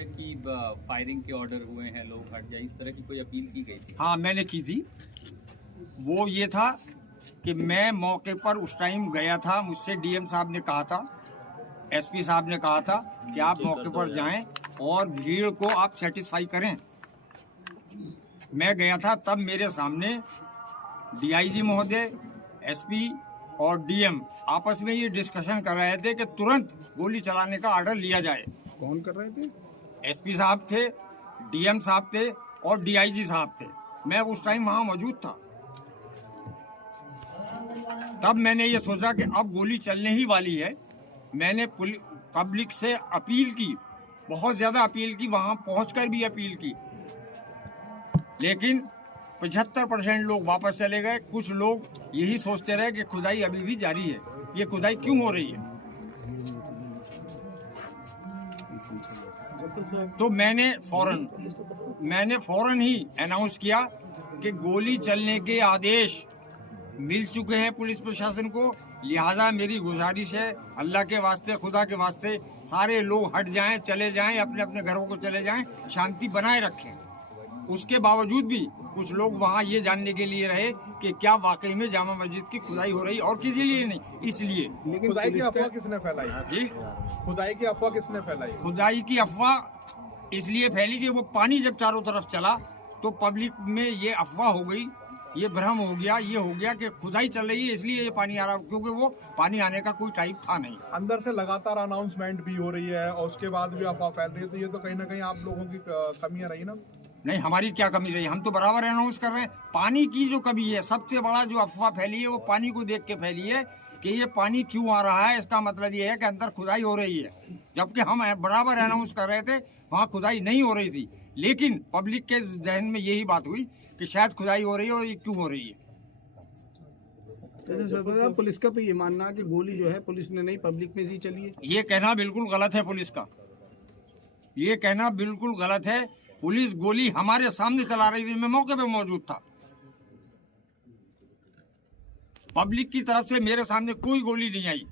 है कि फायरिंग के ऑर्डर हुए हैं, लोग हट जाए, इस तरह की कोई अपील की गई थी? हाँ, मैंने की थी। वो ये था कि मैं मौके पर उस टाइम गया था, मुझसे डीएम साहब ने कहा था, एसपी साहब ने कहा था कि आप मौके पर जाएं और भीड़ को आप सेटिस्फाई करें। मैं गया था, तब मेरे सामने डीआईजी महोदय, एसपी और डीएम आपस में ये डिस्कशन कर रहे थे कि तुरंत गोली चलाने का ऑर्डर लिया जाए। कौन कर रहे थे? एसपी साहब थे, डीएम साहब थे और डीआईजी साहब थे। मैं उस टाइम वहां मौजूद था। तब मैंने ये सोचा कि अब गोली चलने ही वाली है। मैंने पब्लिक से अपील की, बहुत ज्यादा अपील की, वहां पहुंचकर भी अपील की, लेकिन 75% लोग वापस चले गए। कुछ लोग यही सोचते रहे कि खुदाई अभी भी जारी है। ये खुदाई क्यों हो रही है? तो मैंने फौरन ही अनाउंस किया कि गोली चलने के आदेश मिल चुके हैं पुलिस प्रशासन को। लिहाजा मेरी गुजारिश है, अल्लाह के वास्ते, खुदा के वास्ते, सारे लोग हट जाएं, चले जाएं, अपने अपने घरों को चले जाएं, शांति बनाए रखें। उसके बावजूद भी कुछ लोग वहाँ ये जानने के लिए रहे कि क्या वाकई में जामा मस्जिद की खुदाई हो रही, और किसी लिए नहीं, इसलिए। लेकिन खुदाई की अफवाह किसने फैलाई जी, खुदाई की अफवाह किसने फैलाई? खुदाई की अफवाह इसलिए फैली कि वो पानी जब चारों तरफ चला तो पब्लिक में ये अफवाह हो गई, ये भ्रम हो गया, ये हो गया कि खुदाई चल रही है इसलिए ये पानी आ रहा, क्योंकि वो पानी आने का कोई टाइप था नहीं। अंदर से लगातार अनाउंसमेंट भी हो रही है और उसके बाद भी अफवाह फैल रही है, तो ये तो कहीं ना कहीं आप लोगों की कमियां रही ना? नहीं, हमारी क्या कमी रही? हम तो बराबर अनाउंस कर रहे हैं। पानी की जो कमी है, सबसे बड़ा जो अफवाह फैली है वो पानी को देख के फैली है कि ये पानी क्यों आ रहा है। इसका मतलब ये है कि अंदर खुदाई हो रही है, जबकि हम बराबर अनाउंस कर रहे थे वहाँ खुदाई नहीं हो रही थी। लेकिन पब्लिक के जहन में यही बात हुई कि शायद खुदाई हो रही है, और ये क्यों हो रही है। पुलिस का तो ये मानना है कि गोली जो है पुलिस ने नहीं, पब्लिक में ही चली है। ये कहना बिल्कुल गलत है पुलिस का, ये कहना बिल्कुल गलत है। पुलिस गोली हमारे सामने चला रही थी, मैं मौके पे मौजूद था। पब्लिक की तरफ से मेरे सामने कोई गोली नहीं आई।